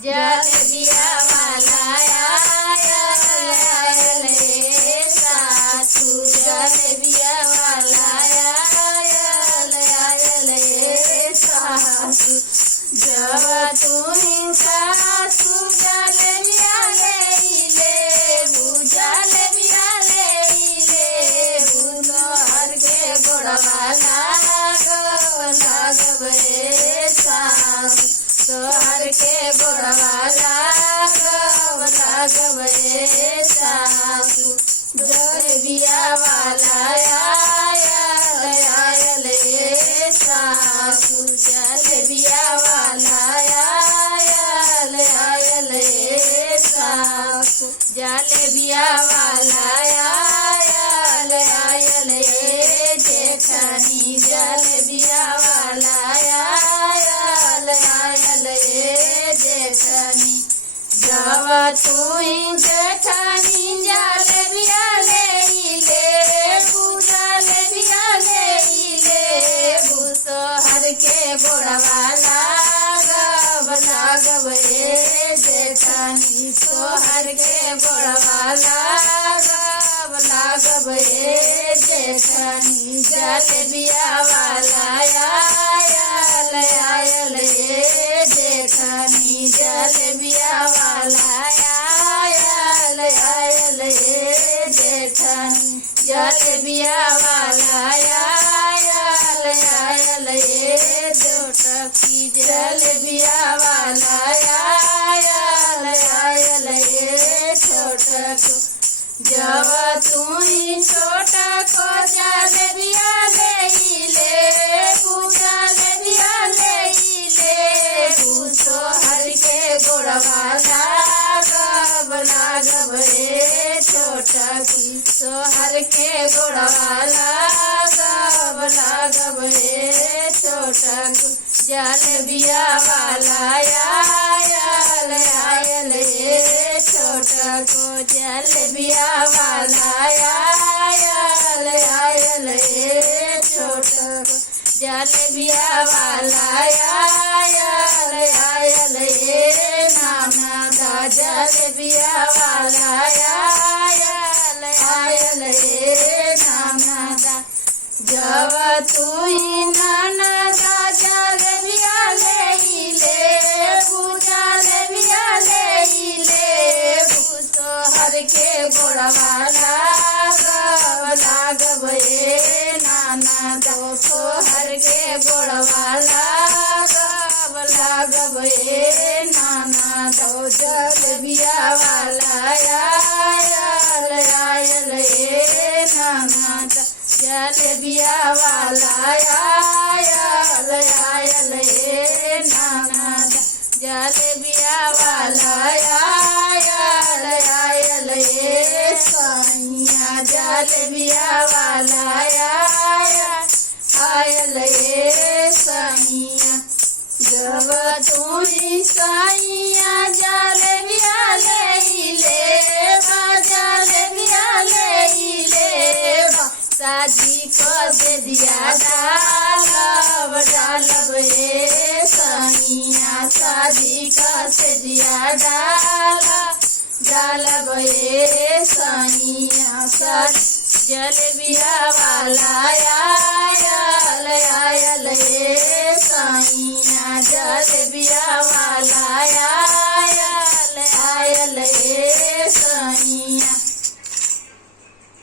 जलेबिया वाला आयल रे सासू जलेबिया वाला आयल रे सासू जब तुही सासू जलेबिया ले जलेबिया ले तोहर के गोड़वा लागब रे सासू तोहर के गोड़वा लागब रे सासू जलेबिया वाला आयल रे सासू जलेबिया वाला आयल रे सासू जलेबिया वाला आयल रे जेठानी जलेबिया वाला आयल रे जेठानी जब तुही जेठानी जलेबिया ले जलेबिया ले तोहर के गोड़वा लागब रे जेठानी तोहर के गोड़वा लागब रे जेठानी जलेबिया वाला आयल रे जेठानी जलेबिया वाला आयल रे जेठानी जलेबिया वाला आयल रे जोटकी जलेबिया वाला आयल रे छोटक जब तुही छोटको जलेबिया ले जलेबिया ले तोहर के गोड़वा लागब रे छोटकी तोहर के गोड़वा लागब रे छोटक जलेबिया वाला आयल रे छोटको जलेबिया वाला आयल रे छोटक जलेबिया वाला आयल रे नाना दा जलेबिया वाला आयल रे नाना दा जब तुही नाना दा जलेबिया ले जलेबिया ले तोहर के गोड़वा लागब रे नाना दो तोहर के गोड़वा लागब रे नाना दो जलेबिया वाला आयल रे नाना दा जलेबिया वाला आयल रे नाना दा जलेबिया वाला आयल रे सैया जलेबिया वाला आयल रे सैया जब तुही सैया जलेबिया ले जलेबिया ले शादी को दे दिया डालब रे सैया शादी का से दिया डालब रे सैया जलेबिया वाला आयल रे सैया जलेबिया वाला